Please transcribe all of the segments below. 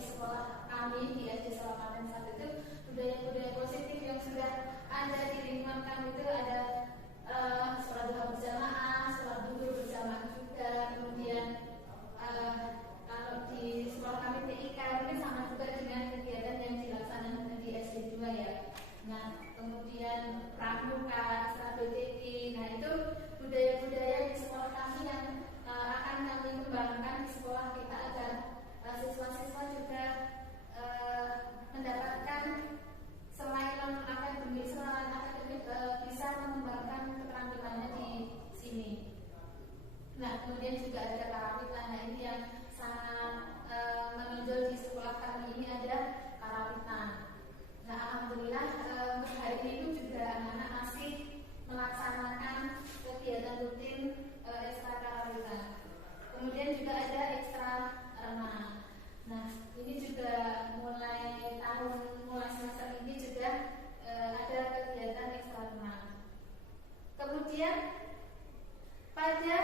di sekolah kami di SD Selamaten 1 itu budaya-budaya positif yang sudah ada di lingkungan kami itu ada sholat duha berjamaah, sholat duhur berjamaah juga, kemudian kalau di sekolah kami TIK mungkin sama juga dengan kegiatan yang dilaksanakan di SD 2 ya. Nah, kemudian pramuka, istilah BTI, nah itu budaya-budaya di sekolah kami yang akan kami kembangkan di sekolah kita agar siswa-siswa juga mendapatkan selain non akademik, bisa mengembangkan keterampilannya di sini. Nah, kemudian juga ada karawitan. Nah, ini yang sangat menonjol di sekolah kami ini ada karawitan. Nah, alhamdulillah hari ini juga anak-anak masih melaksanakan kegiatan rutin ekstra karawitan. Kemudian juga ada ekstra renang. Nah, ini juga mulai semester ini juga ada kegiatan ekstra renang. Kemudian pada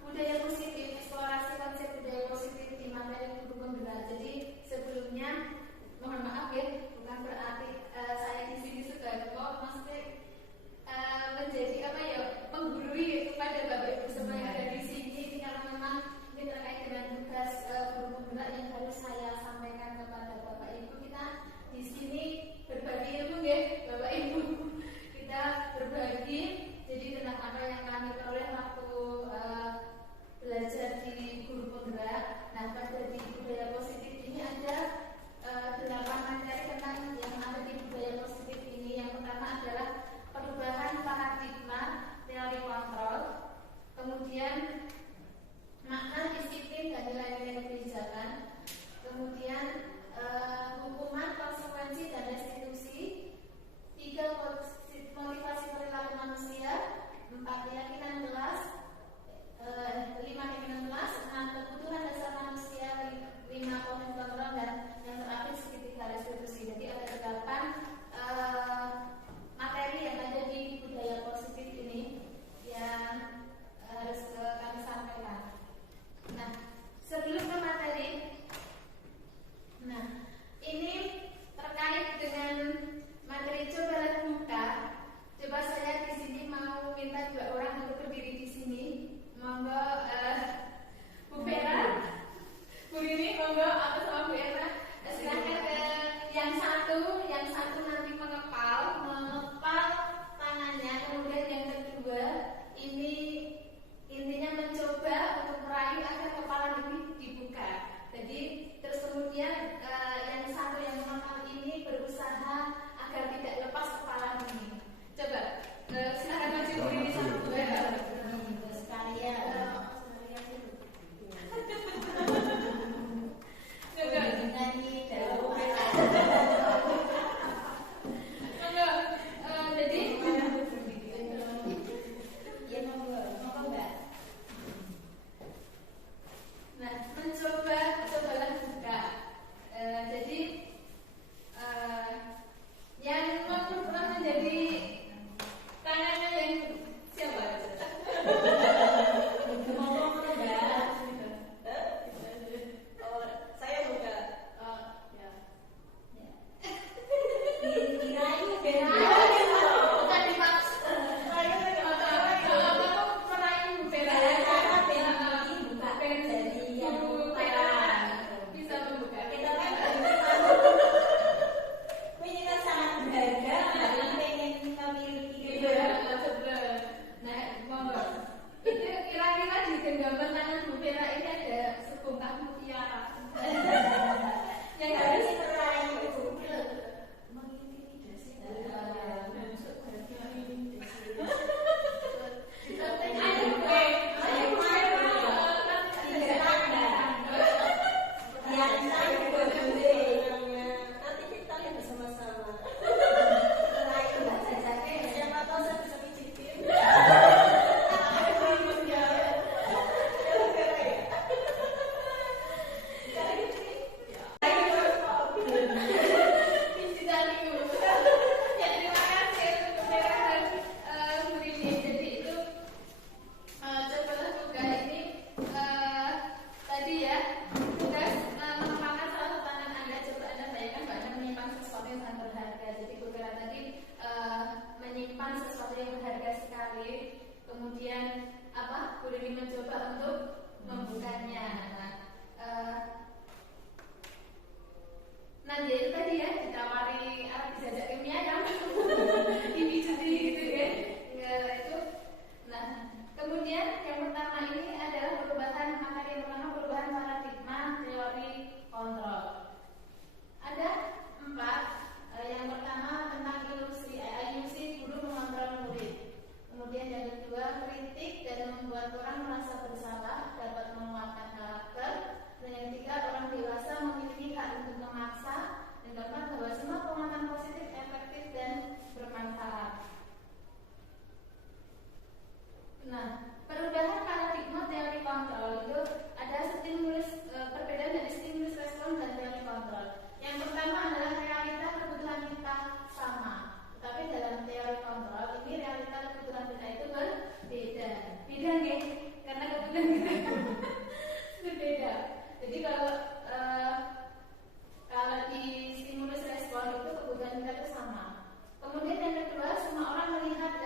budaya positif, eksplorasi konsep budaya positif di materi guru penggerak. Jadi sebelumnya mohon maaf ya, bukan berarti saya di sini sudah maksudnya menjadi menggurui kepada Bapak Ibu semua yang ada di sini. Ini karena memang ini terkait dengan tugas guru penggerak yang harus saya sampaikan kepada Bapak Ibu. Kita di sini berbagi ilmu ya, Bapak Ibu. Kita berbagi. Jadi tentang apa yang kami peroleh waktu belajar di guru penggerak. Nah, pada di budaya positif ini ada 8 materi tentang yang ada di budaya positif ini. Yang pertama adalah perubahan paradigma teori kontrol, kemudian makna disiplin dan nilai-nilai kebijakan, kemudian hukuman, konsekuensi dan restitusi, 3 motivasi perilaku manusia, 4 keyakinan kelas, 5 keyakinan kelas, 6 kebutuhan dasar manusia, 5 konten kontrol, dan yang terakhir segitiga restitusi. Jadi ada 8 materi yang ada di budaya positif ini yang harus kami sampaikan. Nah, sebelum ke materi, nah ini terkait dengan materi, coba buka. Coba saya di sini mau minta 2 orang untuk berdiri di sini. Monggo Bu Vera, Bu Rini, monggo aku sama Bu Era. Silahkan yang satu nanti mengepal tangannya, kemudian yang kedua ini intinya mencoba untuk merayu agar kepala ini dibuka. Jadi terus kemudian yang satu yang mengepal ini berusaha agar tidak lepas kepala ini. Coba silahkan maju Bu Rini sama Bu Era. Cobalah buka. Jadi yang menjadi tangannya yang siapa? Saya buka. Ya. Dirayu bukan dipaksa. Genggaman tangan Bu Vera ini ada sebongkah mutiara yang harus terayu itu mengintimidasi. Nanti kita lihat bersama-sama. Siapa tahu saya bisa picitin. dia itu tadi ya ditawari alat dijajak kimia kan dibijuti gitu ya. Itu. Nah, kemudian yang pertama ini adalah perubahan materi. Yang pertama perubahan paradigma teori kontrol. Ada 4. Yang pertama tentang ilusi guru mengontrol murid. Kemudian yang kedua kritik dan membuat orang merasa bersalah dapat menguatkan karakter. Dan yang ketiga orang dewasa memiliki hak untuk memaksa. Dan keempat bahwa semua penguatan positif efektif dan bermanfaat. Nah, perubahan paradigma teori kontrol itu ada stimulus perbedaan dari stimulus respon dan teori kontrol. Yang pertama adalah realita kebutuhan kita sama, tetapi dalam teori kontrol ini realita kebutuhan kita itu berbeda. Beda nggih? Karena kebutuhan kita berbeda. Jadi kalau di stimulus respon itu kebutuhan kita itu sama. Kemudian yang kedua, semua orang melihat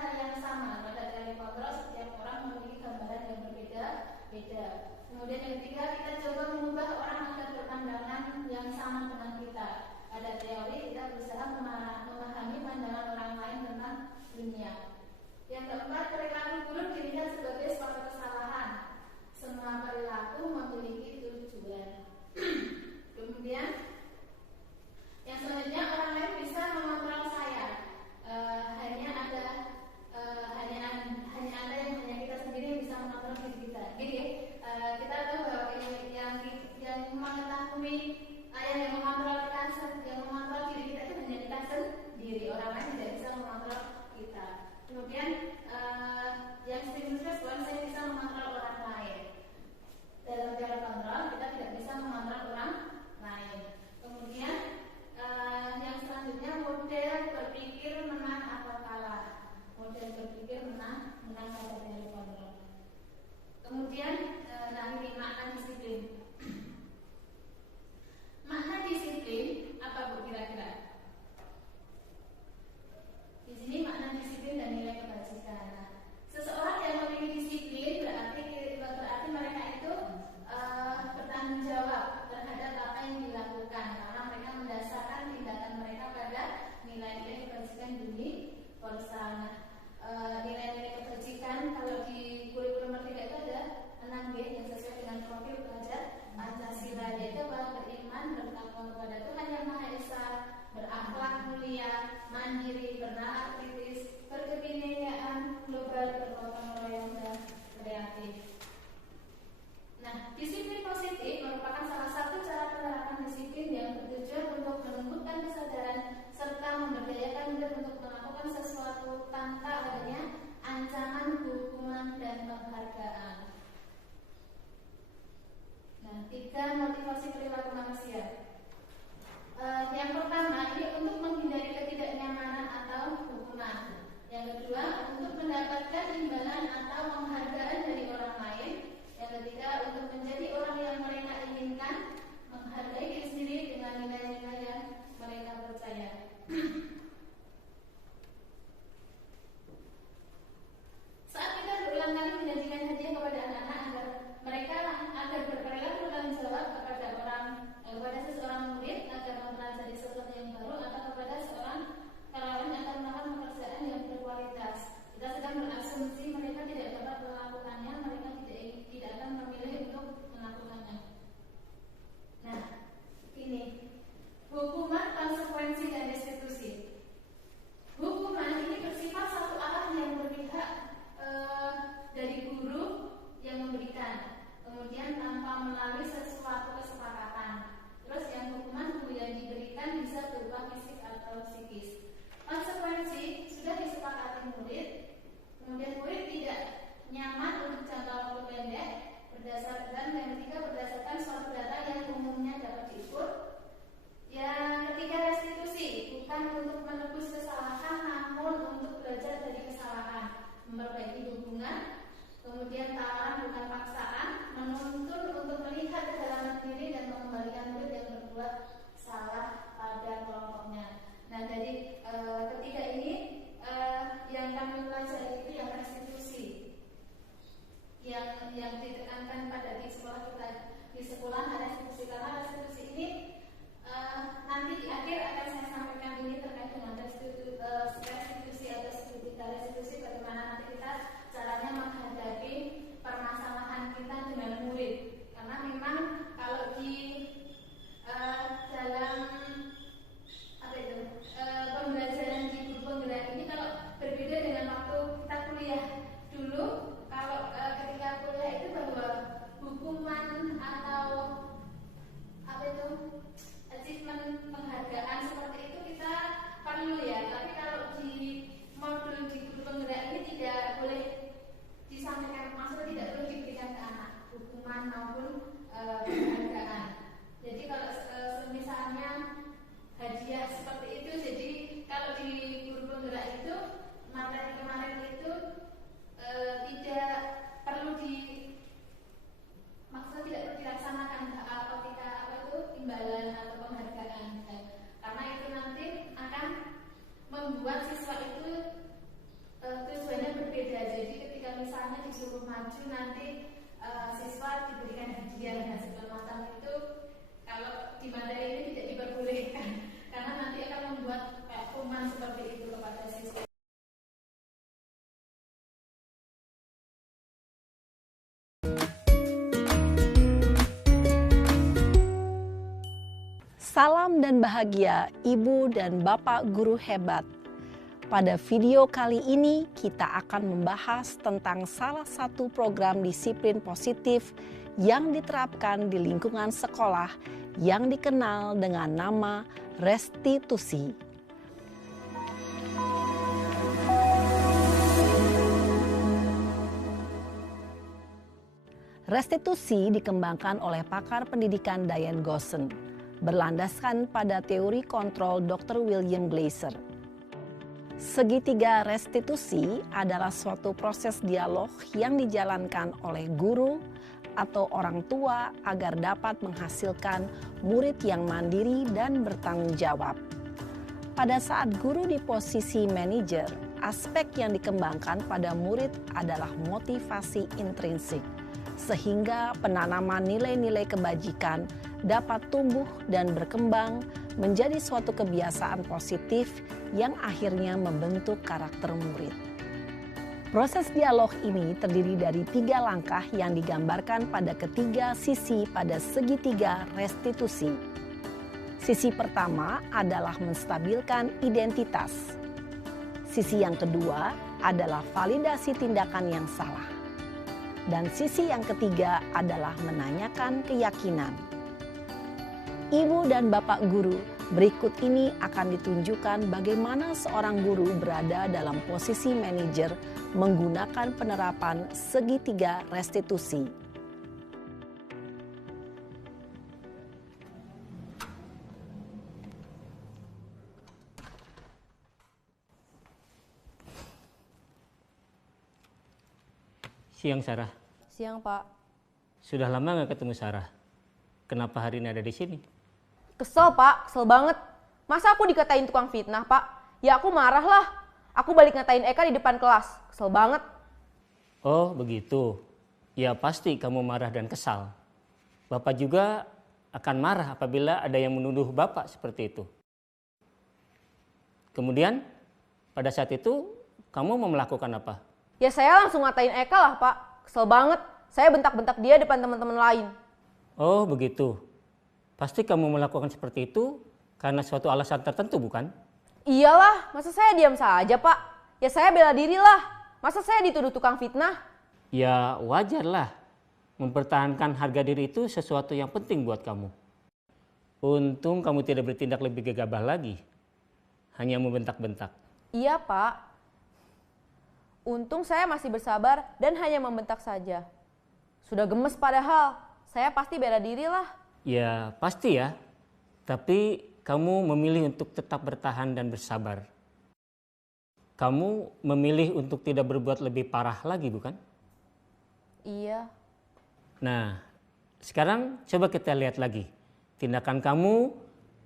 hal yang sama. Pada teori kontrol setiap orang memiliki gambaran yang berbeda-beda. Kemudian yang ketiga, kita coba mengubah orang agar berpandangan yang sama dengan kita. Pada teori kita berusaha memahami pandangan orang lain tentang dunia. Yang keempat, perilaku buruk dilihat sebagai suatu kesalahan. Semua perilaku memiliki tujuan. Kemudian yang selanjutnya, orang lain bisa mengontrol saya. Hanya ada yang hanya kita sendiri yang bisa mengontrol diri kita. Jadi kita tahu bahwa yang mengetahui yang mengontrol diri kita itu hanya kita sendiri. Orang lain tidak bisa mengontrol kita. Kemudian yang stimulus respon, saya bisa mengontrol orang lain. Dalam teori kontrol kita tidak bisa mengontrol orang lain. Kemudian yang selanjutnya model berpikir menang atau kalah. Model berpikir menang pada teori kontrol. Kemudian ini makna disiplin. Makna disiplin apa Bu kira-kira? Di sini makna disiplin dan nilai kebajikan. Nah, seseorang yang memiliki disiplin berarti mereka itu bertanggung jawab terhadap apa yang dilakukan karena mereka mendasarkan tindakan mereka pada nilai-nilai kebajikan universal. Nilai-nilai kebajikan kalau di kurikulum Merdeka itu ada 6 yang sesuai dengan profil pelajar Pancasila, yaitu beriman, bertakwa kepada Tuhan Yang Maha Esa, berakhlak mulia, mandiri, bernalar kritis, berkebinekaan global, bergotong royong dan kreatif. Nah, disiplin positif merupakan salah satu cara penerapan disiplin yang bertujuan untuk menumbuhkan kesadaran serta memberdayakan diri untuk melakukan sesuatu tanpa adanya ancaman hukuman dan penghargaan. Nah, 3 motivasi perilaku manusia. Yang pertama ini untuk menghindari ketidaknyamanan atau hukuman. Yang kedua untuk mendapatkan imbalan atau penghargaan dari orang lain. Yang ketiga untuk menjadi orang yang mereka inginkan, menghargai diri sendiri dengan nilai-nilai yang mereka percaya. Saat kita berulang kali menjanjikan hadiah kepada anak-anak agar mereka berperilaku bertanggung jawab kepada seseorang murid agar mempelajari sesuatu yang baru atau kepada seorang karyawan agar melakukan pekerjaan yang berkualitas, kita sedang berasumsi mereka tidak dapat melakukannya, mereka tidak akan memilih untuk melakukannya. Nah, ini hukuman, konsekuensi dan restitusi. Hukuman ini bersifat satu arah yang berpihak dari guru yang memberikan, kemudian tanpa melalui sesuatu kesepakatan. Terus yang hukuman yang diberikan bisa berupa fisik atau psikis. Konsekuensi sudah disepakati murid, kemudian murid tidak nyaman untuk jangka waktu pendek, berdasarkan yang ketiga berdasarkan suatu data yang umumnya dapat diukur. Yang ketiga restitusi, bukan untuk menebus kesalahan namun untuk belajar dari kesalahan, memperbaiki hubungan. Kemudian tawaran bukan paksaan, menuntun untuk melihat kedalaman diri dan mengembalikan murid yang berbuat salah pada kelompoknya. Nah, dari ketiga ini yang kami pelajari itu yang restitusi, yang ditekankan pada di sekolah kita, di sekolah restitusi, karena restitusi ini Salam dan bahagia Ibu dan Bapak guru hebat. Pada video kali ini kita akan membahas tentang salah satu program disiplin positif yang diterapkan di lingkungan sekolah yang dikenal dengan nama restitusi. Restitusi dikembangkan oleh pakar pendidikan Diane Gosson, berlandaskan pada teori kontrol Dr. William Glasser. Segitiga restitusi adalah suatu proses dialog yang dijalankan oleh guru atau orang tua agar dapat menghasilkan murid yang mandiri dan bertanggung jawab. Pada saat guru di posisi manajer, aspek yang dikembangkan pada murid adalah motivasi intrinsik, sehingga penanaman nilai-nilai kebajikan dapat tumbuh dan berkembang menjadi suatu kebiasaan positif yang akhirnya membentuk karakter murid. Proses dialog ini terdiri dari 3 langkah yang digambarkan pada ketiga sisi pada segitiga restitusi. Sisi pertama adalah menstabilkan identitas. Sisi yang kedua adalah validasi tindakan yang salah. Dan sisi yang ketiga adalah menanyakan keyakinan. Ibu dan Bapak guru, berikut ini akan ditunjukkan bagaimana seorang guru berada dalam posisi manajer menggunakan penerapan segitiga restitusi. Siang, Sarah. Siang, Pak. Sudah lama nggak ketemu Sarah. Kenapa hari ini ada di sini? Kesel, Pak. Kesel banget. Masa aku dikatain tukang fitnah, Pak? Ya aku marah lah. Aku balik ngatain Eka di depan kelas. Kesel banget. Oh, begitu. Ya pasti kamu marah dan kesal. Bapak juga akan marah apabila ada yang menuduh Bapak seperti itu. Kemudian, pada saat itu, kamu mau melakukan apa? Ya saya langsung ngatain Eka lah, Pak. Kesel banget. Saya bentak-bentak dia depan teman-teman lain. Oh, begitu. Pasti kamu melakukan seperti itu karena suatu alasan tertentu, bukan? Iyalah, masa saya diam saja, Pak? Ya saya bela diri lah. Masa saya dituduh tukang fitnah? Ya wajarlah. Mempertahankan harga diri itu sesuatu yang penting buat kamu. Untung kamu tidak bertindak lebih gegabah lagi. Hanya membentak-bentak. Iya, Pak. Untung saya masih bersabar dan hanya membentak saja. Sudah gemes padahal, saya pasti bela diri lah. Ya pasti ya, tapi kamu memilih untuk tetap bertahan dan bersabar. Kamu memilih untuk tidak berbuat lebih parah lagi, bukan? Iya. Nah, sekarang coba kita lihat lagi. Tindakan kamu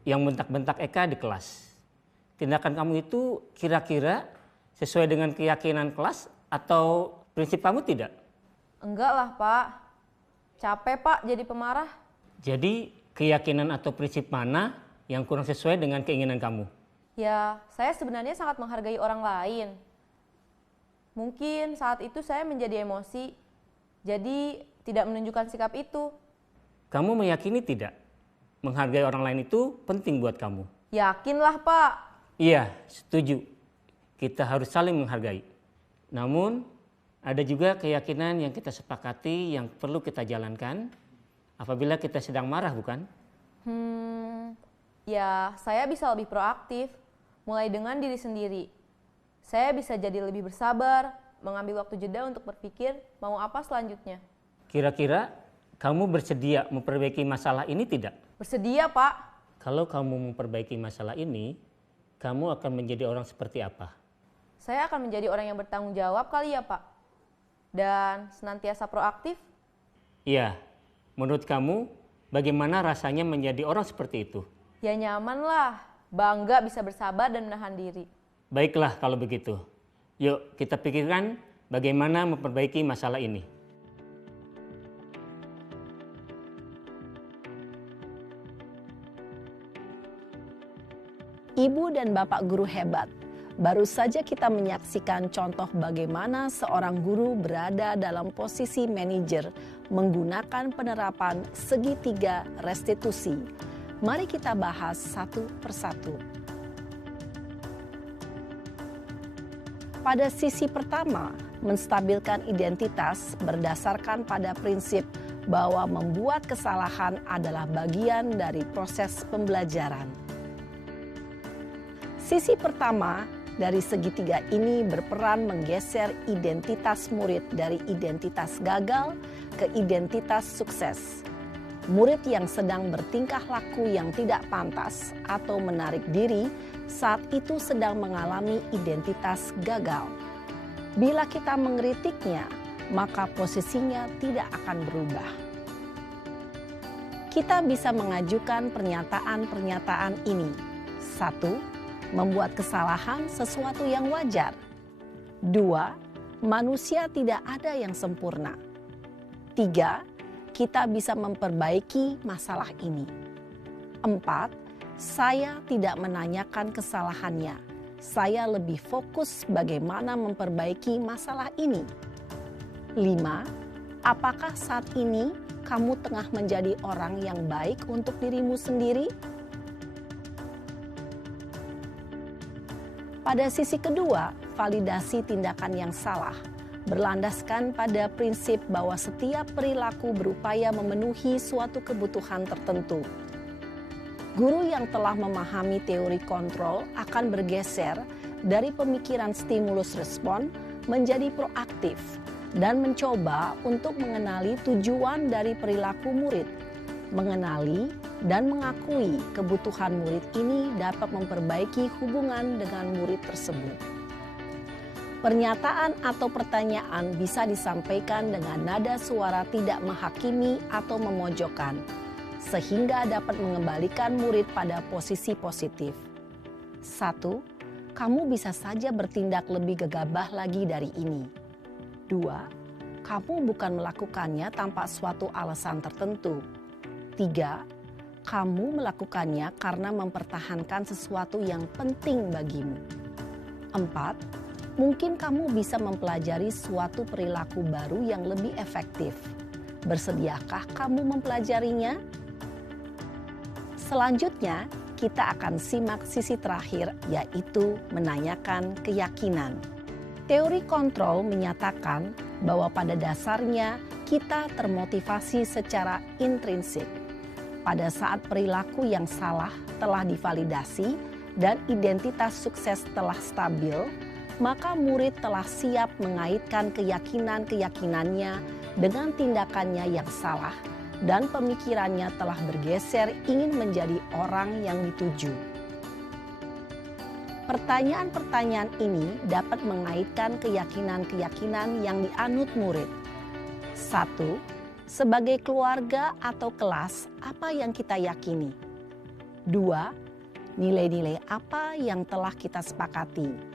yang bentak-bentak Eka di kelas. Tindakan kamu itu kira-kira sesuai dengan keyakinan kelas atau prinsip kamu tidak? Enggak lah, Pak. Capek, Pak, jadi pemarah. Jadi keyakinan atau prinsip mana yang kurang sesuai dengan keinginan kamu? Ya, saya sebenarnya sangat menghargai orang lain. Mungkin saat itu saya menjadi emosi, jadi tidak menunjukkan sikap itu. Kamu meyakini tidak? Menghargai orang lain itu penting buat kamu. Yakinlah, Pak. Iya, setuju. Kita harus saling menghargai. Namun, ada juga keyakinan yang kita sepakati yang perlu kita jalankan apabila kita sedang marah, bukan? Ya saya bisa lebih proaktif, mulai dengan diri sendiri. Saya bisa jadi lebih bersabar, mengambil waktu jeda untuk berpikir mau apa selanjutnya. Kira-kira kamu bersedia memperbaiki masalah ini tidak? Bersedia, Pak. Kalau kamu memperbaiki masalah ini, kamu akan menjadi orang seperti apa? Saya akan menjadi orang yang bertanggung jawab kali ya, Pak. Dan senantiasa proaktif. Iya, menurut kamu bagaimana rasanya menjadi orang seperti itu? Ya nyaman lah, bangga bisa bersabar dan menahan diri. Baiklah kalau begitu. Yuk kita pikirkan bagaimana memperbaiki masalah ini. Ibu dan Bapak guru hebat, baru saja kita menyaksikan contoh bagaimana seorang guru berada dalam posisi manajer menggunakan penerapan segitiga restitusi. Mari kita bahas satu persatu. Pada sisi pertama, menstabilkan identitas berdasarkan pada prinsip bahwa membuat kesalahan adalah bagian dari proses pembelajaran. Sisi pertama dari segitiga ini berperan menggeser identitas murid dari identitas gagal ke identitas sukses. Murid yang sedang bertingkah laku yang tidak pantas atau menarik diri saat itu sedang mengalami identitas gagal. Bila kita mengkritiknya, maka posisinya tidak akan berubah. Kita bisa mengajukan pernyataan-pernyataan ini. 1. Membuat kesalahan sesuatu yang wajar. 2. Manusia tidak ada yang sempurna. 3. Kita bisa memperbaiki masalah ini. 4. Saya tidak menanyakan kesalahannya. Saya lebih fokus bagaimana memperbaiki masalah ini. 5. Apakah saat ini kamu tengah menjadi orang yang baik untuk dirimu sendiri? Pada sisi kedua, validasi tindakan yang salah berlandaskan pada prinsip bahwa setiap perilaku berupaya memenuhi suatu kebutuhan tertentu. Guru yang telah memahami teori kontrol akan bergeser dari pemikiran stimulus respon menjadi proaktif dan mencoba untuk mengenali tujuan dari perilaku murid. Mengenali dan mengakui kebutuhan murid ini dapat memperbaiki hubungan dengan murid tersebut. Pernyataan atau pertanyaan bisa disampaikan dengan nada suara tidak menghakimi atau memojokkan, sehingga dapat mengembalikan murid pada posisi positif. 1. Kamu bisa saja bertindak lebih gegabah lagi dari ini. 2. Kamu bukan melakukannya tanpa suatu alasan tertentu. 3. Kamu melakukannya karena mempertahankan sesuatu yang penting bagimu. 4. Mungkin kamu bisa mempelajari suatu perilaku baru yang lebih efektif. Bersediakah kamu mempelajarinya? Selanjutnya, kita akan simak sisi terakhir, yaitu menanyakan keyakinan. Teori kontrol menyatakan bahwa pada dasarnya kita termotivasi secara intrinsik. Pada saat perilaku yang salah telah divalidasi dan identitas sukses telah stabil, maka murid telah siap mengaitkan keyakinan-keyakinannya dengan tindakannya yang salah dan pemikirannya telah bergeser ingin menjadi orang yang dituju. Pertanyaan-pertanyaan ini dapat mengaitkan keyakinan-keyakinan yang dianut murid. 1. Sebagai keluarga atau kelas, apa yang kita yakini? 2. Nilai-nilai apa yang telah kita sepakati?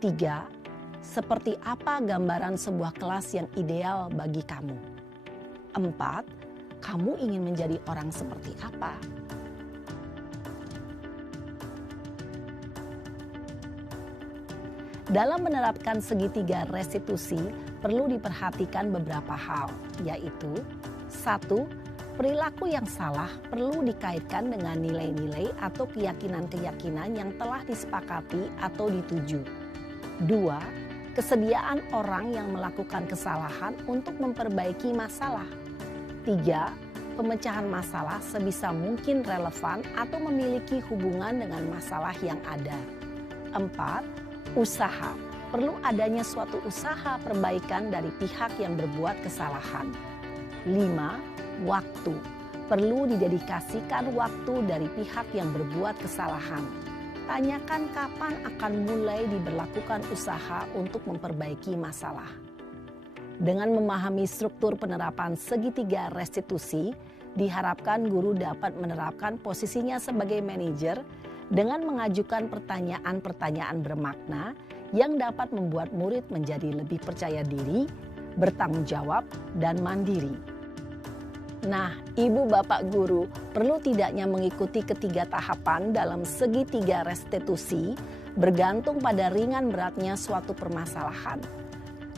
3. Seperti apa gambaran sebuah kelas yang ideal bagi kamu? 4. Kamu ingin menjadi orang seperti apa? Dalam menerapkan segitiga restitusi, perlu diperhatikan beberapa hal, yaitu 1. Perilaku yang salah perlu dikaitkan dengan nilai-nilai atau keyakinan-keyakinan yang telah disepakati atau dituju. 2. Kesediaan orang yang melakukan kesalahan untuk memperbaiki masalah. 3. Pemecahan masalah sebisa mungkin relevan atau memiliki hubungan dengan masalah yang ada. 4. Usaha. Perlu adanya suatu usaha perbaikan dari pihak yang berbuat kesalahan. 5. Waktu. Perlu didedikasikan waktu dari pihak yang berbuat kesalahan. Tanyakan kapan akan mulai diberlakukan usaha untuk memperbaiki masalah. Dengan memahami struktur penerapan segitiga restitusi, diharapkan guru dapat menerapkan posisinya sebagai manajer dengan mengajukan pertanyaan-pertanyaan bermakna yang dapat membuat murid menjadi lebih percaya diri, bertanggung jawab, dan mandiri. Nah, ibu bapak guru perlu tidaknya mengikuti ketiga tahapan dalam segitiga restitusi bergantung pada ringan beratnya suatu permasalahan.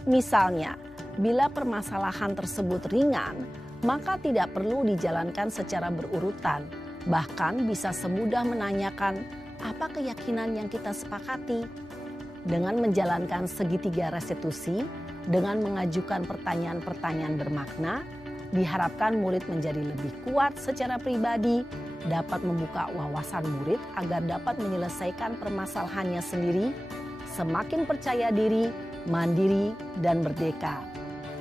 Misalnya, bila permasalahan tersebut ringan, maka tidak perlu dijalankan secara berurutan, Bahkan bisa semudah menanyakan apa keyakinan yang kita sepakati. Dengan menjalankan segitiga restitusi, dengan mengajukan pertanyaan-pertanyaan bermakna, diharapkan murid menjadi lebih kuat secara pribadi, dapat membuka wawasan murid agar dapat menyelesaikan permasalahannya sendiri, semakin percaya diri, mandiri, dan merdeka.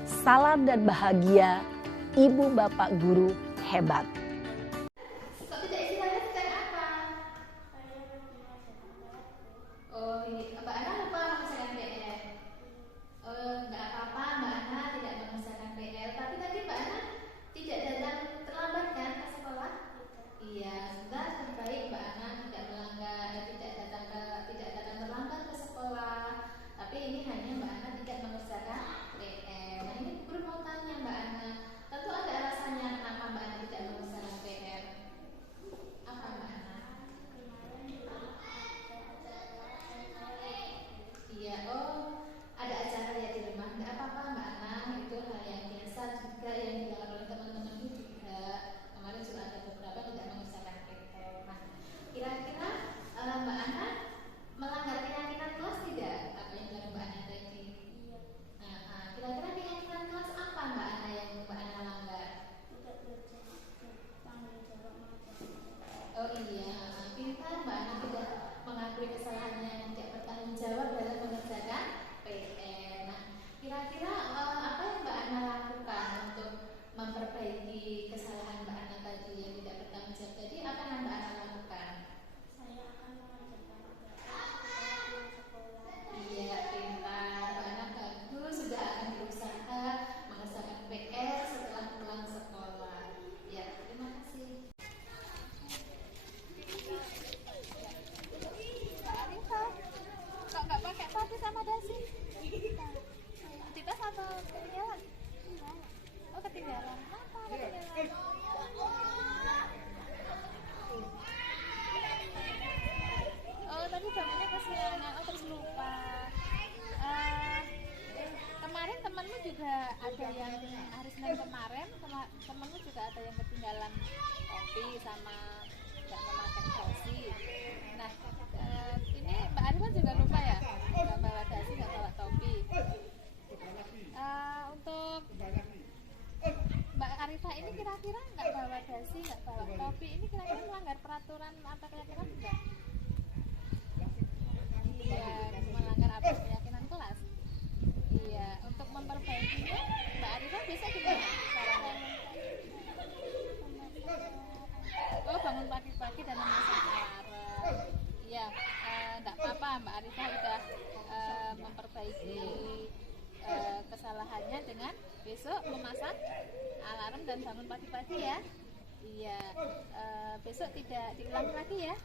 Salam dan bahagia, Ibu Bapak Guru hebat. Kok tidak istirahat sedang apa? Oh ini Mbak Ana lupa mengerjakan PR. Nggak apa-apa Mbak Ana tidak mengerjakan PR. Tapi tadi Mbak Ana tidak datang terlambat kan ke sekolah? Iya, sudah baik Mbak Ana tidak melanggar, tidak datang terlambat ke sekolah. Tapi ini hanya Mbak Ana tidak mengerjakan PR. Nah ini guru mau tanya Mbak Ana, tentu ada alasannya kenapa Mbak Ana tidak mengerjakan PR. Apa Mbak Ana? Iya, oh ada acara ya di rumah. Nggak apa-apa Mbak Ana, itu hal yang biasa juga yang dilakukan oleh teman-teman juga. Kemarin juga ada beberapa yang tidak mengerjakan PR. Nah, kira-kira Mbak Ana melanggar keyakinan kelas tidak? Apa yang dilakukan Mbak Ana tadi? Nah, kira-kira keyakinan kelas apa Mbak Ana yang Mbak Ana langgar? Oh iya, pintar Mbak Ana tidak mengakui kesalahannya, tidak bertanggung jawab dalam mengerjakan PR. Nah, kira-kira apa yang Mbak Ana lakukan untuk memperbaiki kesalahan Mbak Ana tadi yang tidak bertanggung jawab tadi? Apa yang Mbak Ana lakukan? Iya, pintar. Mbak Ana bagus, sudah akan berusaha mengerjakan PR setelah pulang sekolah. Ya, terima kasih. Mbak Arifah, kok nggak pakai topi sama dasi? Di tas atau ketinggalan? Oh ketinggalan. Apa ketinggalan? Oh tadi bangunnya kesiangan, oh terus lupa. Kemarin temanmu juga ada yang hari Senin kemarin, temanmu juga ada yang ketinggalan topi sama nggak memakai dasi. Nah, ini Mbak Arifah juga lupa ya, nggak bawa dasi, nggak bawa topi. Untuk Mbak Arifah ini kira-kira nggak bawa dasi, nggak bawa topi, ini kira-kira melanggar peraturan apa keyakinan enggak? Iya, melanggar apa keyakinan kelas? Iya, untuk memperbaikinya Mbak Arifah bisa gimana caranya? Oh, bangun pagi-pagi dan memasang alarm. Iya, enggak apa-apa Mbak Arifah udah memperbaiki kesalahannya dengan besok memasang alarm dan bangun pagi-pagi ya. Iya, besok tidak diulangi lagi ya.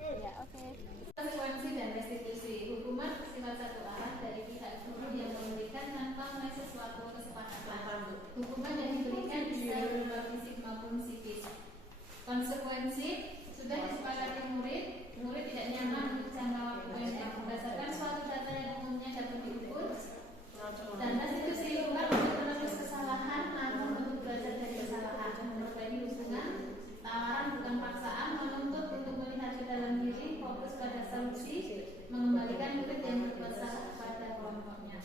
Ya, oke. Konsekuensi dan restitusi. Hukuman bersifat satu arah dari pihak guru yang memberikan tanpa melalui sesuatu kesepakatan. Hukuman yang diberikan bisa berupa fisik maupun psikis. Konsekuensi sudah disepakati murid tidak nyaman untuk jangka waktu pendek berdasarkan suatu data yang umumnya dapat diukur. Dan restitusi bukan untuk menebus kesalahan, namun untuk belajar dari kesalahan, memperbaiki hubungan. Tawaran bukan paksaan, menuntut untuk melihat ke dalam diri, fokus pada solusi, mengembalikan murid yang berbuat salah pada kelompoknya.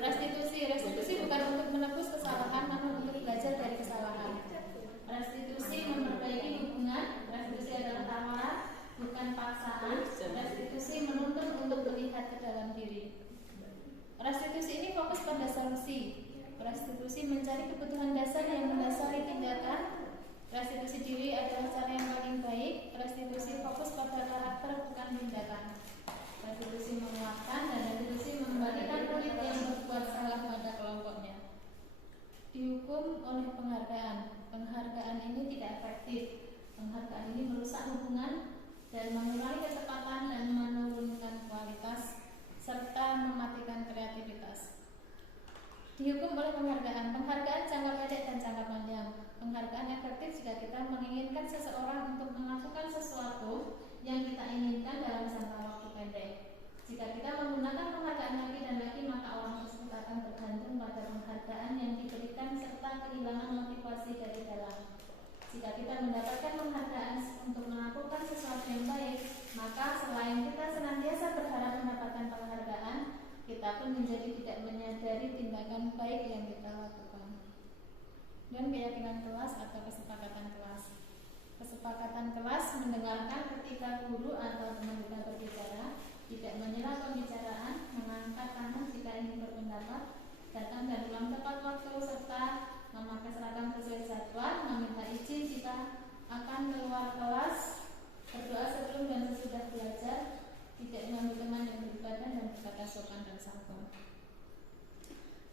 Restitusi bukan untuk menebus kesalahan, namun untuk belajar dari kesalahan. Restitusi memperbaiki hubungan. Restitusi adalah tawaran, bukan paksaan. Restitusi menuntut untuk melihat ke dalam diri. Restitusi ini fokus pada solusi. Restitusi mencari kebutuhan dasar yang mendasari tindakan. Restitusi diri adalah cara yang paling baik. Restitusi fokus pada karakter bukan tindakan. Restitusi menguatkan dan restitusi mengembalikan murid yang berbuat salah pada kelompoknya. Dihukum oleh penghargaan. Penghargaan ini tidak efektif. Penghargaan ini merusak hubungan dan mengurangi kecepatan dan menurunkan kualitas serta mematikan kreativitas. Dihukum oleh penghargaan. Penghargaan jangka pendek dan jangka panjang. Penghargaan efektif jika kita menginginkan seseorang untuk melakukan sesuatu yang kita inginkan dalam jangka waktu pendek. Jika kita menggunakan penghargaan lagi dan lagi, maka orang tersebut akan bergantung pada penghargaan yang diberikan serta kehilangan motivasi dari dalam. Jika Jika kita mendapatkan penghargaan untuk melakukan sesuatu yang baik, maka selain kita senantiasa berharap mendapatkan penghargaan, kita pun menjadi tidak menyadari tindakan baik yang kita lakukan. Dan keyakinan kelas atau kesepakatan kelas. Kesepakatan kelas mendengarkan ketika guru atau teman kita berbicara, tidak menyela pembicaraan, mengangkat tangan jika ingin berpendapat, datang dan pulang tepat waktu, serta memakai seragam sesuai jadwal, meminta izin jika akan keluar kelas, berdoa sebelum dan sesudah belajar, tidak mengambil teman yang beribadah dan berkata sopan dan santun.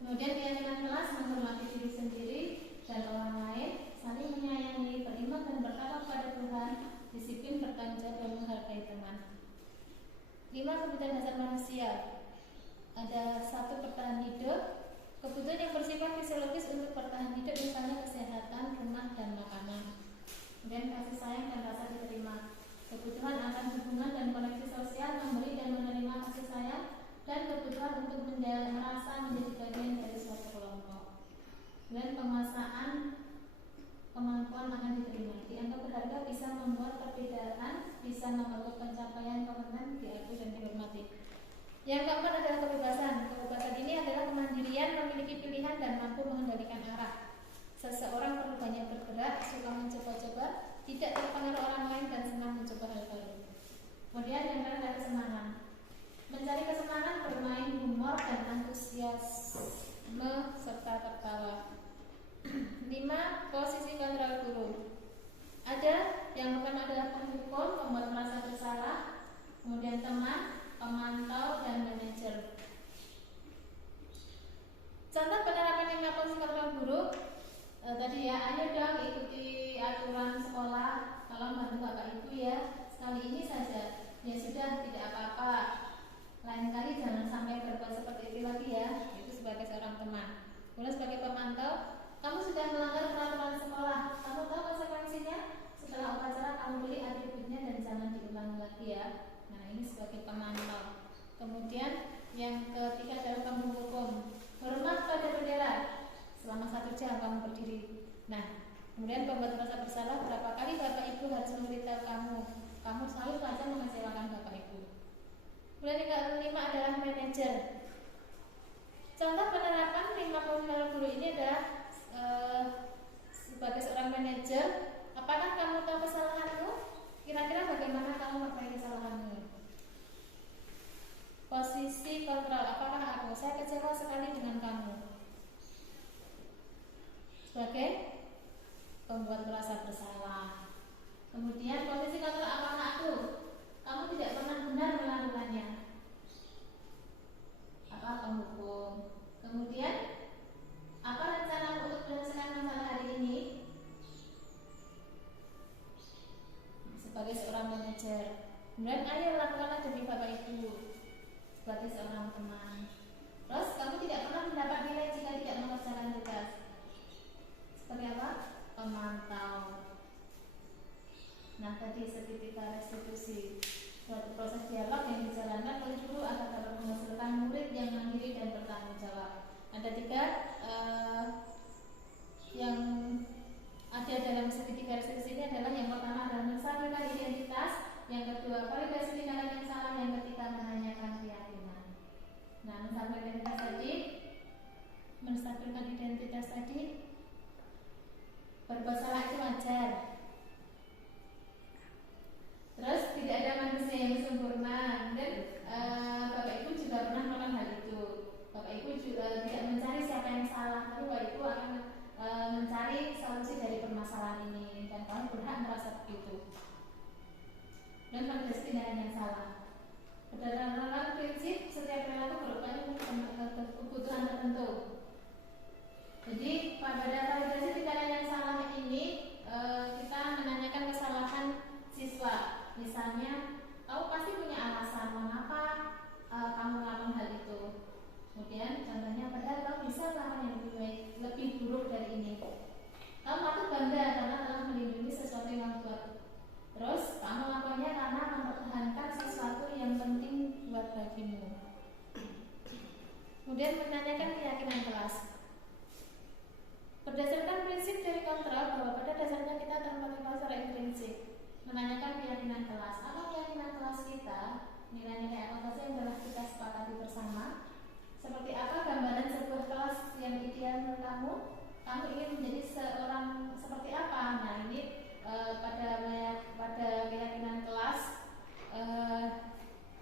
Kemudian keyakinan kelas menghormati diri sendiri dan orang lain, saling menyayangi, beriman dan bertakwa pada Tuhan, disiplin, bertanggung jawab dan menghargai teman. 5. Kebutuhan dasar manusia. Ada 1. Bertahan hidup. Kebutuhan yang bersifat fisiologis untuk bertahan hidup, misalnya kesehatan, rumah, dan makanan. Kemudian kasih sayang dan rasa diterima. Kebutuhan akan hubungan dan koneksi sosial, memberi dan menerima kasih sayang, dan kebutuhan untuk merasa menjadi bagian dari suatu kelompok. Dan penguasaan kemampuan akan diterima. Dianggap berharga, bisa membuat perbedaan, bisa membantu pencapaian komitmen, diakui dan dihormati. Yang keempat adalah kebebasan. Kebebasan ini adalah kemandirian, memiliki pilihan dan mampu mengendalikan arah. Seseorang perlu banyak bergerak, suka mencoba-coba, tidak terpengaruh orang lain dan senang mencoba hal baru. Kemudian yang terakhir adalah kesenangan. Mencari kesenangan, bermain humor dan antusiasme serta tertawa. 5. Posisi kontrol guru. Ada yang pertama adalah penghukum, membuat merasa bersalah, kemudian teman, pemantau, dan manajer. Contoh penerapan 5 posisi kontrol guru. Tadi ya, ayo dong ikuti aturan sekolah, tolong bantu bapak ibu ya. Sekali ini saja, ya sudah, tidak apa-apa. Lain kali jangan sampai berbuat seperti itu lagi ya. Itu sebagai seorang teman. Kemudian sebagai pemantau, kamu sudah melanggar peraturan sekolah. Kamu tahu konsekuensinya? Setelah upacara kamu beli atributnya dan jangan diulangi lagi ya. Nah, ini sebagai pemantau. Kemudian yang ketiga adalah penghukum. Hormat pada bendera. Selama 1 jam kamu berdiri. Nah, kemudian pembuat merasa bersalah. Berapa kali bapak ibu harus memberitahu kamu? Kamu selalu saja mengecewakan bapak ibu. Kemudian yang kelima adalah manajer. Contoh penerapan 5 posisi guru ini adalah sebagai seorang manajer, apakah kamu tahu kesalahanmu? Kira-kira bagaimana kamu memperbaiki kesalahanmu? Posisi kontrol, apakah aku? Saya kecewa sekali dengan kamu. Sebagai pembuat merasa bersalah. Kemudian posisi kontrol, apakah aku? Kamu tidak pernah benar melakukannya. Apa penghukum? Kemudian apa rencana untuk menyelesaikan masalah hari ini? Sebagai seorang manajer. Kemudian ayo lakukanlah demi bapak ibu. Sebagai seorang teman. Terus kamu tidak pernah mendapat nilai jika tidak mengerjakan tugas. Sebagai apa? Pemantau. Nah, tadi sertifikat restitusi, suatu proses dialog yang dijalankan oleh guru agar dapat menghasilkan murid yang mandiri dan bertanggung jawab. Ada 3 yang ada dalam sertifikat restitusi ini adalah yang pertama adalah menstabilkan identitas, yang kedua validasi tindakan yang salah, yang ketiga menanyakan keyakinan. Nah, menstabilkan identitas tadi, berbuat salah itu wajar. Terus tidak ada manusia yang sempurna. Dan bapak ibu juga pernah melakukan hal itu. Bapak ibu juga tidak mencari siapa yang salah, tapi bapak ibu akan mencari solusi dari permasalahan ini. Dan kamu berhak merasa begitu. Dan validasi tindakan yang salah. Berdasarkan prinsip setiap perilaku berupaya untuk kebutuhan tertentu. Jadi pada validasi tindakan yang salah ini kita menanyakan kesalahan siswa. Misalnya, kamu pasti punya alasan mengapa kamu melakukan hal itu. Kemudian contohnya, padahal kamu bisa melakukan yang lebih buruk dari ini. Kamu patut bangga karena telah melindungi sesuatu yang kamu buat. Terus kamu melakukannya karena mempertahankan sesuatu yang penting buat bagimu. Kemudian menanyakan keyakinan kelas. Berdasarkan kamu ingin menjadi seorang seperti apa? Nah ini pada keyakinan kelas,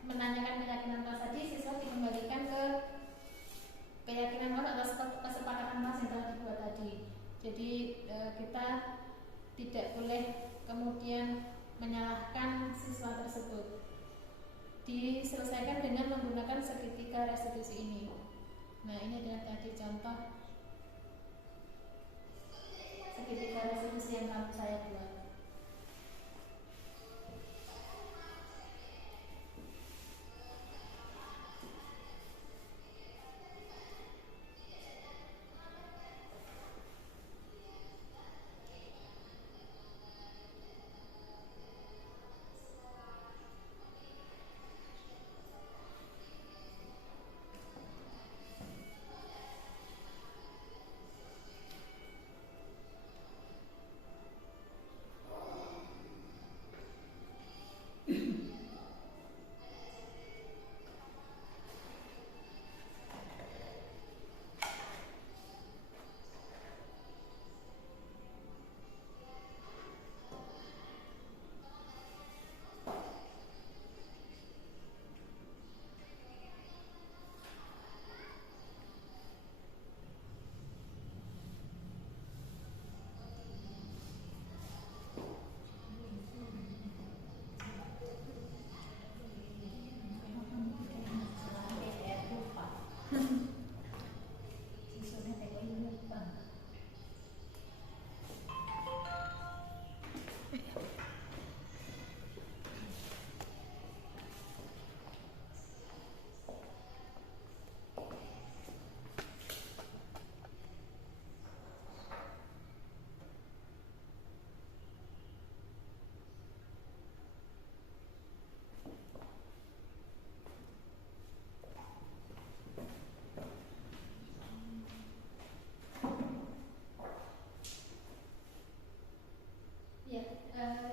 menanyakan keyakinan kelas tadi, siswa dikembalikan ke keyakinan kelas atau kesepakatan kelas yang telah dibuat tadi. Jadi kita tidak boleh kemudian menyalahkan siswa tersebut. Diselesaikan dengan menggunakan segitiga restitusi ini. Nah ini adalah tadi contoh segitiga restitusi yang saya buat.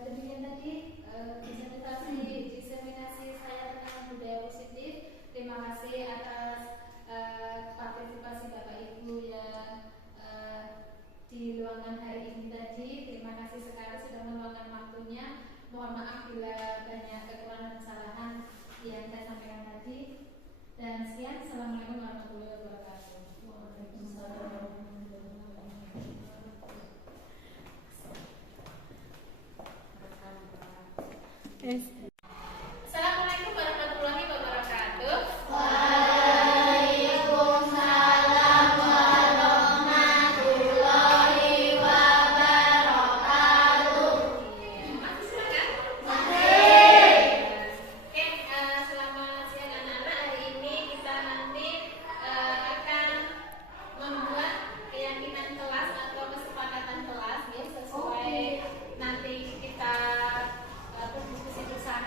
Demikian tadi diseminasi saya tentang budaya positif. Terima kasih atas partisipasi Bapak Ibu yang di ruangan hari ini tadi. Terima kasih sekali sudah meluangkan waktunya. Mohon maaf bila banyak kekurangan dan kesalahan yang saya sampaikan tadi. Dan sekian, Assalamualaikum warahmatullahi wabarakatuh. Waalaikumsalam. Assalamualaikum warahmatullahi wabarakatuh. Waalaikumsalam warahmatullahi wabarakatuh. Masih silakan. Masih. Oke, selamat siang anak-anak. Hari ini kita nanti akan membuat keyakinan kelas atau kesepakatan kelas ya, sesuai nanti kita berdiskusi bersama.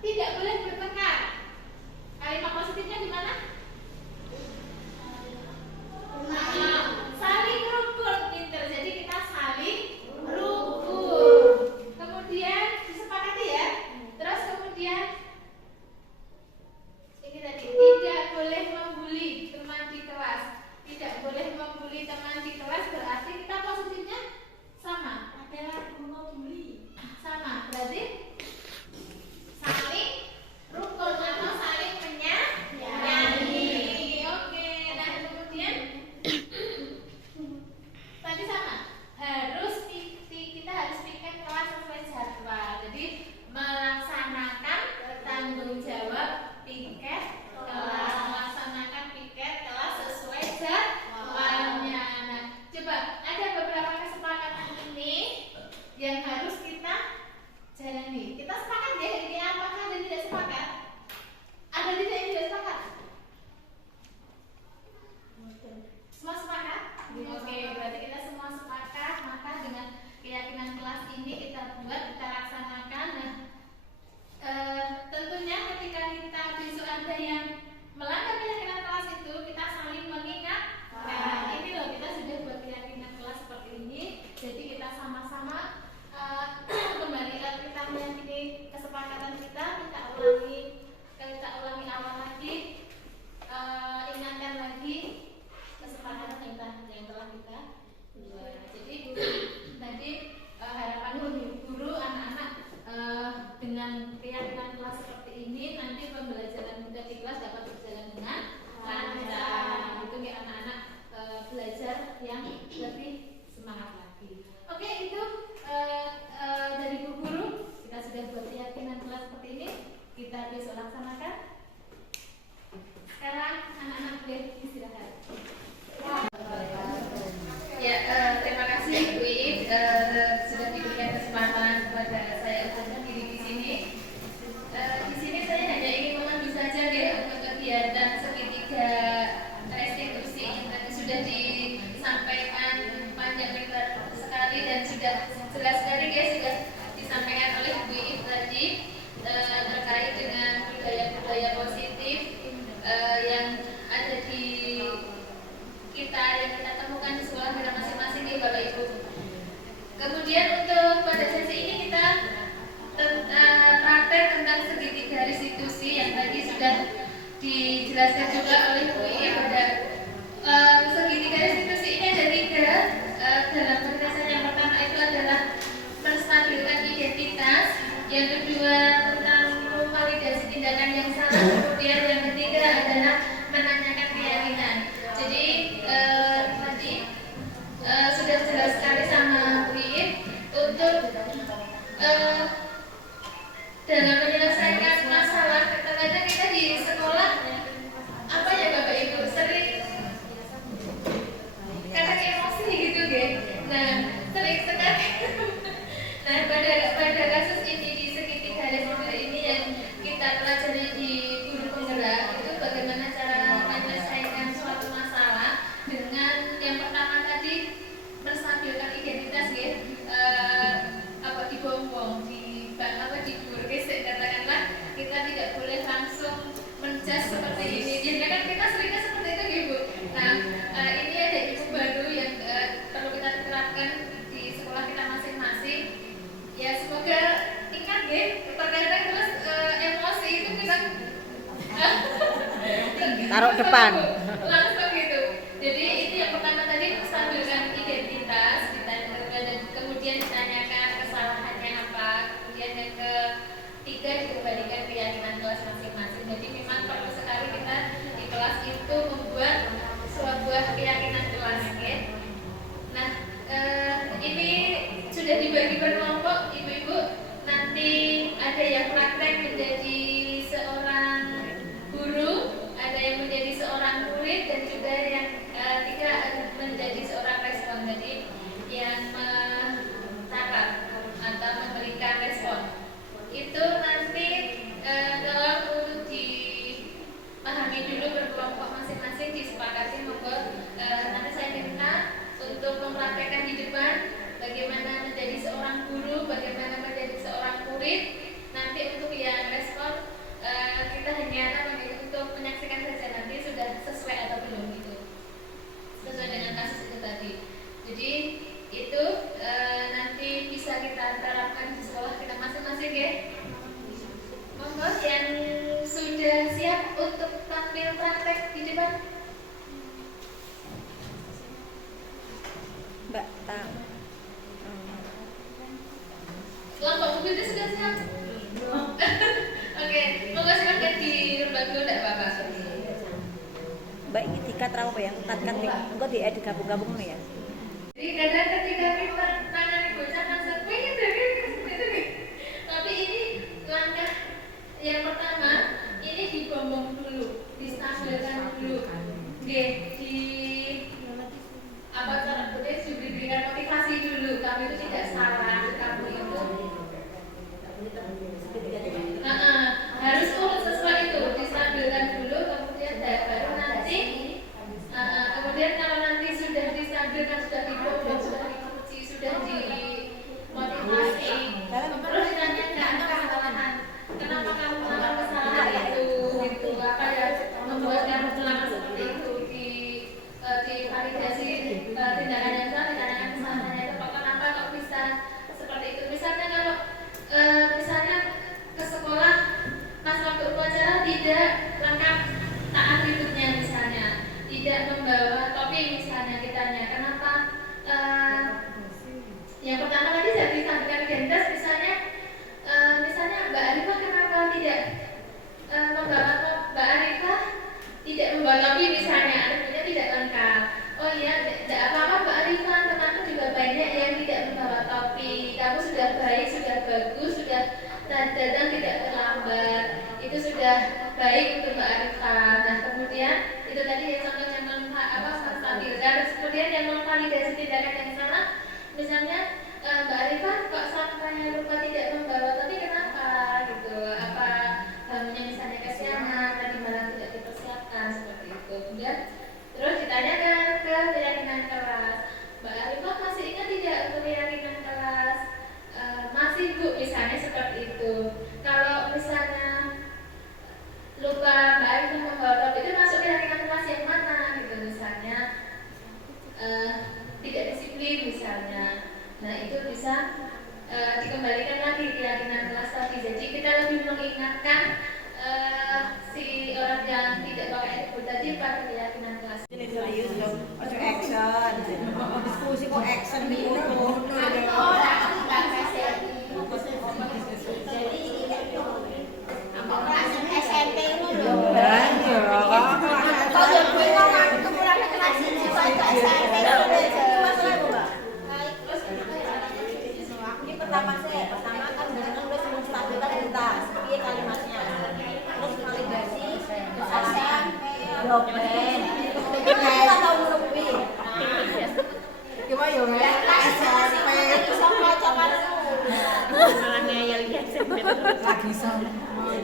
Tidak boleh bertengkar. Kalimat positifnya di mana? dijelaskan juga oleh Bu Iin pada segitiga restitusi ini ada 3 dalam penjelasan. Yang pertama itu adalah menstabilkan identitas, yang kedua tentang validasi tindakan yang salah, kemudian yang ketiga adalah menanyakan keyakinan. Jadi tadi sudah jelas sekali sama Bu Iin untuk dalam menyelesaikan masalah. Kadang-kadang kita di sekolah apa ya Bapak Ibu sering kadang emosi gitu deh. Nah sering sekali. Nah pada kasus ini di segitiga restitusi ini yang kita pelajari di guru penggerak itu bagaimana cara menyelesaikan suatu masalah dengan yang pertama tadi menstabilkan identitas ya, apa dibombong di burkesek katakanlah kita tidak boleh langsung menjas seperti ini. Jadi kan kita seringnya seperti itu gitu. Nah ini ada ibu baru yang perlu kita terapkan di sekolah kita masing-masing. Ya semoga ingat ya, terkadang terus emosi itu kita Taruh depan. langsung gitu. Jadi itu yang pertama tadi menstabilkan identitas, dan kemudian ditanyakan kesalahannya apa, kemudian yang ketiga dikembalikan keyakinan kelas masing-masing. Jadi memang perlu sekali kita di kelas itu membuat sebuah keyakinan kelas ya. Nah ini sudah dibagi berkelompok ibu-ibu, nanti ada yang praktek menjadi seorang guru, ada yang menjadi seorang murid, dan juga yang tiga menjadi seorang respon. Jadi yang mencatat atau memberikan respon itu nanti kalau untuk dipahami dulu berkelompok masing-masing disepakati monggo nanti saya minta untuk mempraktekkan di depan bagaimana menjadi seorang guru, bagaimana menjadi seorang murid. Nanti untuk yang respon kita hanya untuk menyaksikan saja nanti sudah sesuai atau belum gitu, sesuai dengan kasus itu tadi. Jadi itu nanti bisa kita terapkan di sekolah kita masing-masing ya. Monggo yang sudah siap untuk tampil praktek di depan. Mbak, Kelompok buku itu sudah siap? Oke, monggo silakan di lembaga dulu enggak apa-apa. Mbak ini dikat apa ya? Kat enggak diedit gabung-gabung ya. Jadi kadang ketika kita nangani bocah langsung pengen dari itu. Tapi ini langkah yang pertama, ini dibombong dulu, distabilkan dulu. Oke, di apa cara diberikan motivasi dulu. Kamu itu tidak salah, kamu itu harus urut sesuai itu, distabilkan dulu, kemudian baru nanti kemudian kalau nanti sudah distabilkan, sudah dibombong, sudah dipuji, sudah dimotivasi, terus ditanyakan kesalahan, kenapa kamu melakukan kesalahan itu, gitu, apa ya membuat kamu melakukan seperti itu, divalidasi tindakan yang salah, ditanyakan kesalahannya itu, kenapa kok bisa seperti itu. Misalnya kalau misalnya ke sekolah pas waktu upacara tidak lengkap taat ributnya, misalnya tidak membawa topi, misalnya ditanya kenapa. Yang pertama tadi saya disampaikan identitas, misalnya Mbak Arifah kenapa tidak membawa Mbak Arifah tidak membawa topi, misalnya ributnya tidak lengkap. Oh iya, tidak apa-apa Mbak Arifah, temanku juga banyak yang tidak membawa topi. Kamu sudah baik, sudah bagus, sudah datang tidak terlambat, itu sudah baik untuk Mbak Arifah. Nah kemudian itu tadi ya contoh yang menstabilkan. Kemudian yang memvalidasi tindakan yang salah, misalnya Mbak Arifah kok sampai lupa tidak membawa, tapi kenapa gitu? Apa bahannya misalnya kesiangan, tadi malam tidak dipersiapkan seperti itu. Kemudian terus ditanyakan ke keyakinan kelas, Mbak Arifah masih ingat tidak untuk keyakinan kelas? Masih Bu, misalnya seperti itu. Kalau misalnya lupa Mbak Arifah membawa topi, itu masuk keyakinan kelas yang mana gitu, misalnya tidak disiplin misalnya. Nah itu bisa dikembalikan lagi keyakinan kelas tadi. Jadi kita lebih mengingatkan si orang yang Lopen. Kita tahu lebih. Gimana ya? SMP. Sama capat. Lagi sama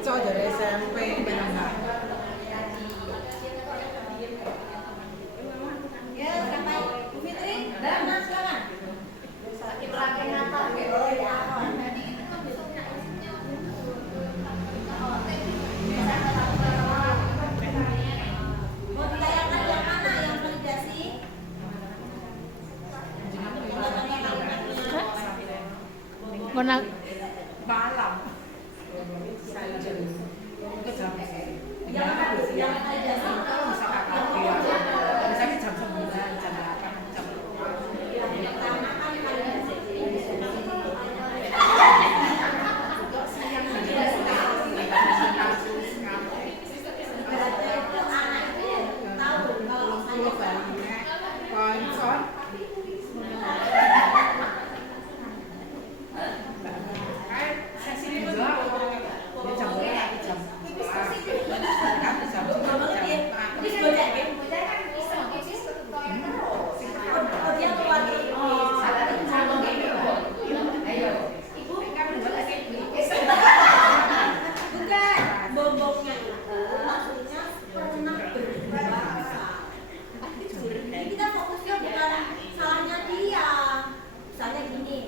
cowok dari SMP benar. Ya, sampai Bu Fitri, dan silakan. Lagi merayakan Natal gitu. Mau ditayangkan yang mana yang validasi? Warna Malam. Yang validasi bisa KKP. Misalnya jam 9, jam 8, jam 2. Yang pertama kan validasi. Kita fokusnya bukan salahnya dia. Misalnya gini.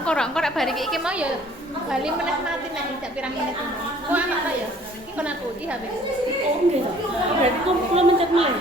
Korok bari iki mau ya bali meneh mati nek tidak pirang menit. Kok anak ta ya? Iki kena tuti habis. Oh nggih. Berarti kula mencet mulai.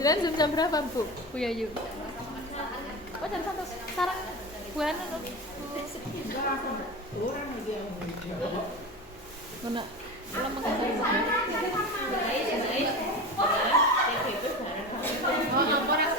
Jalan jam berapa, Bu? Bu Yayu. Oh, jam 1 sarang bulan mana? Belum makan saya. Oh, lapor yang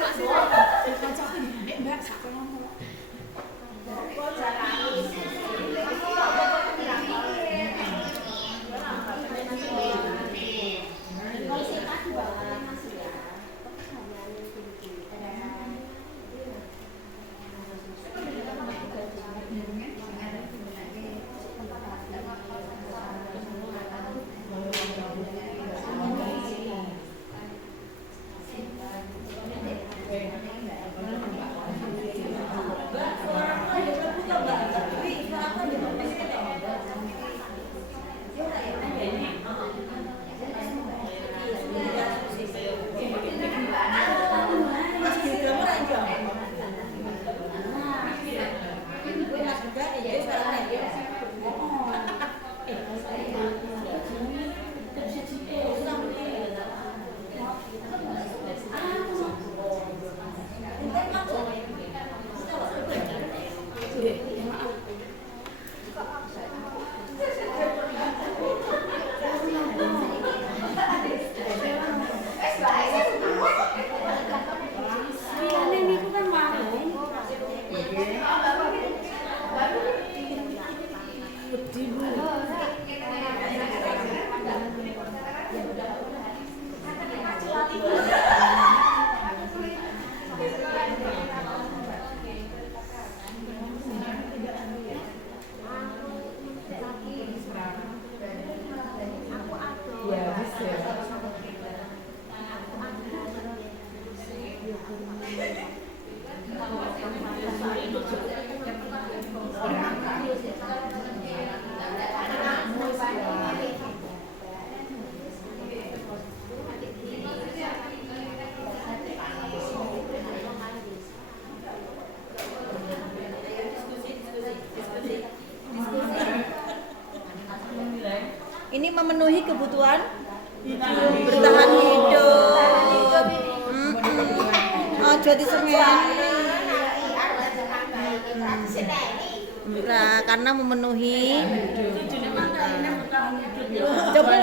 Ini memenuhi kebutuhan bertahan hidup. Ojo disengen. Karena memenuhi. Coba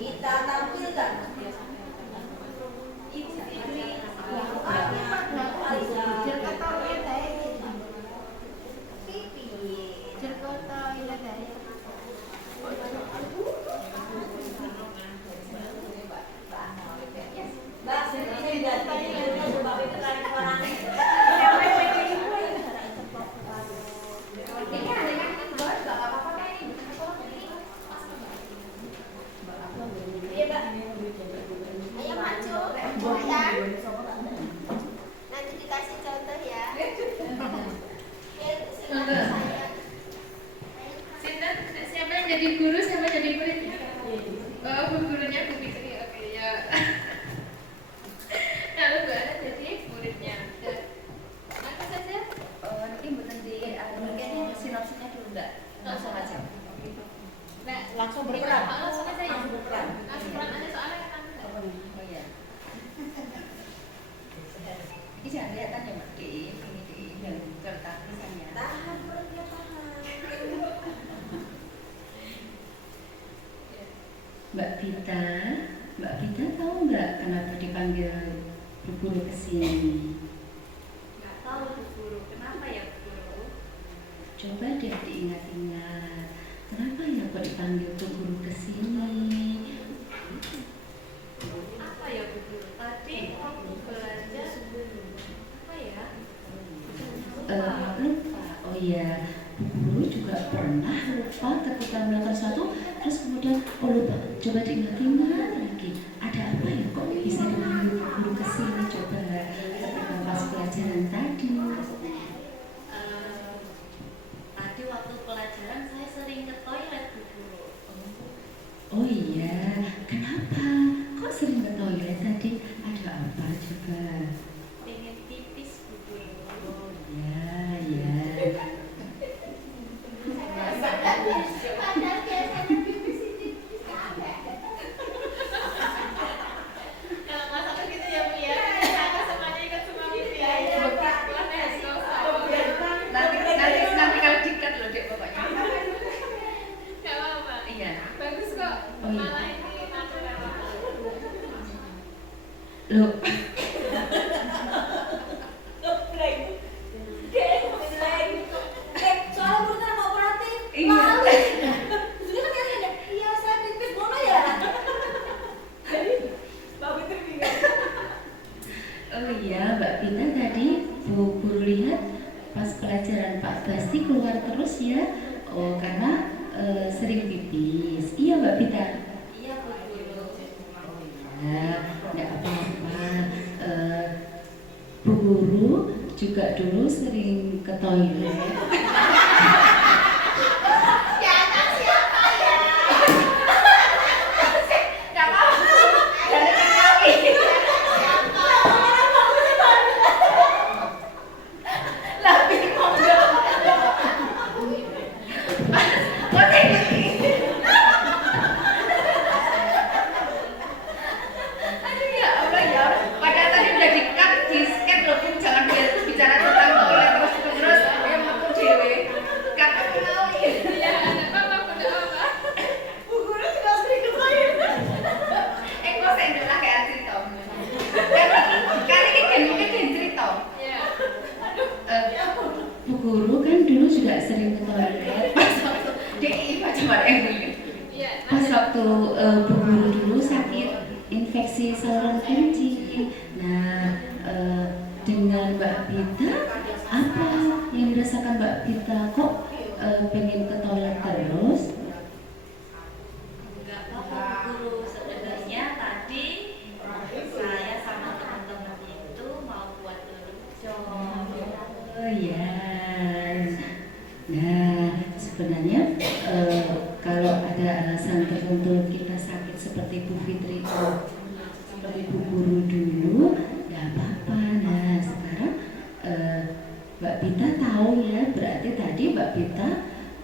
kita tampilkan Ibu Fitri yang anaknya Nanti dikasih contoh ya. Siapa yang jadi guru, siapa yang jadi muridnya? Oh, Bu gurunya Bu Fitri. Oke, ya. Lalu Bu Ana jadi muridnya. Apa saja? Nanti mungkin sinopsisnya dulu enggak? Langsung aja. Nah, Langsung berperan. Langsung aja ya. Langsung berperan. Langsung berperan aja soalnya kan. Oh iya. Ini jangan kelihatan ya, Mbak. Ini yang kertas misalnya. Tahan, perutnya tahan. Mbak Vita tahu nggak kenapa dipanggil Bu Guru ke sini? Nggak tahu Bu Guru. Kenapa ya Bu Guru? Coba deh diingat-ingat. Kenapa ya kok dipanggil Bu Guru ke sini? Apa ya Bu Guru? Tadi waktu belajar apa ya? Lupa. Oh iya, Bu Guru juga pernah lupa ketika melakukan sesuatu, terus kemudian lupa. Coba diingat-ingat lagi. Ada apa ya kok bisa dipanggil Bu Guru ke Loh, Soalnya bener mau kooperatif. Iya. Lali. Sudah kan kalian ada. Iya, saya pipis bono ya. Jadi, Mbak Fitri bingung. oh iya, Mbak Pita tadi Bu Guru lihat pas pelajaran Pak Basti keluar terus ya. Oh, karena sering pipis. Iya, Mbak Pita. Iya, Bu Guru. Ya, nggak apa-apa. Bu Guru juga dulu sering ke toilet. Ya, anak siapa ya? Nggak apa-apa. Jangan ketahui. Siapa? Lah, bingung dong. Aduh ya Allah ya. Padahal tadi udah di-cut, di-scan loh, Bu. Jangan bicara tentang toilet terus. Ya aku dewe. Kata kenal ya. Ya, ada apa-apa, ada apa? Bu Guru sudah sering ke toilet. Kok saya ndelok kayak cerita. Kali ini kan mungkin dia cerita. Ya. Bu Guru kan dulu juga sering ke toilet. DI macam-macam yang dulu. Iya. Pas waktu Bu Guru dulu sakit infeksi saluran kencing. Nah, dengan Mbak Pita, apa yang dirasakan Mbak Pita? Kok pengen ke toilet terus? Enggak apa-apa, Bu Guru. Sebenarnya tadi saya sama teman-teman itu mau buat lelucon. Oh iya. Nah, sebenarnya kalau ada alasan tertentu kita sakit seperti Bu Fitri, seperti Bu Guru dulu, ya apa-apa. Nah, sekarang Mbak Pita tahu ya, berarti tadi Mbak Pita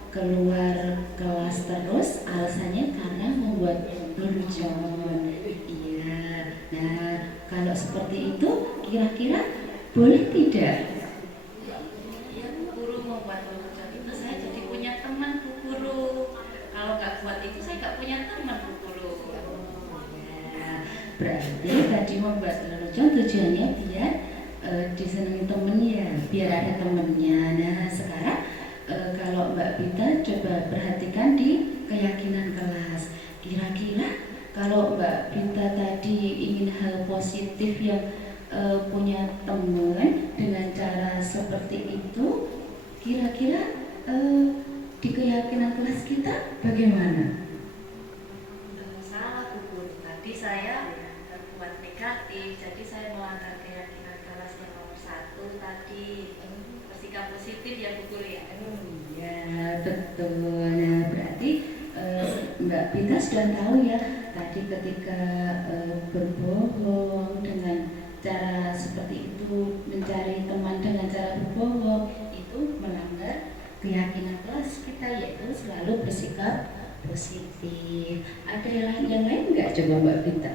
keluar kelas terus alasannya karena membuat lelucon. Iya. Nah, kalau seperti itu kira-kira boleh tidak? Iya, Bu Guru mau buat lelucon itu saya jadi punya teman, Bu Guru. Kalau nggak buat itu saya nggak punya teman, Bu Guru. Ya, berarti tadi membuat lelucon tujuannya biar disenangi temennya, biar ada temennya. Nah, sekarang kalau Mbak Pita coba perhatikan di keyakinan kelas. Kira-kira kalau Mbak Pita tadi ingin hal positif yang punya teman dengan cara seperti itu, kira-kira di keyakinan kelas kita bagaimana? Salah, Bu Guru. Tadi saya berbuat negatif, jadi saya melanggar keyakinan kelas yang nomor 1 tadi. Bersikap positif ya, Bu Guru ya. Ya, betul. Nah, berarti Mbak Pita sudah tahu ya, tadi ketika berbohong dengan cara seperti itu, mencari teman dengan cara berbohong, itu melanggar keyakinan kelas kita, yaitu selalu bersikap positif. Ada yang lain nggak coba Mbak Pita?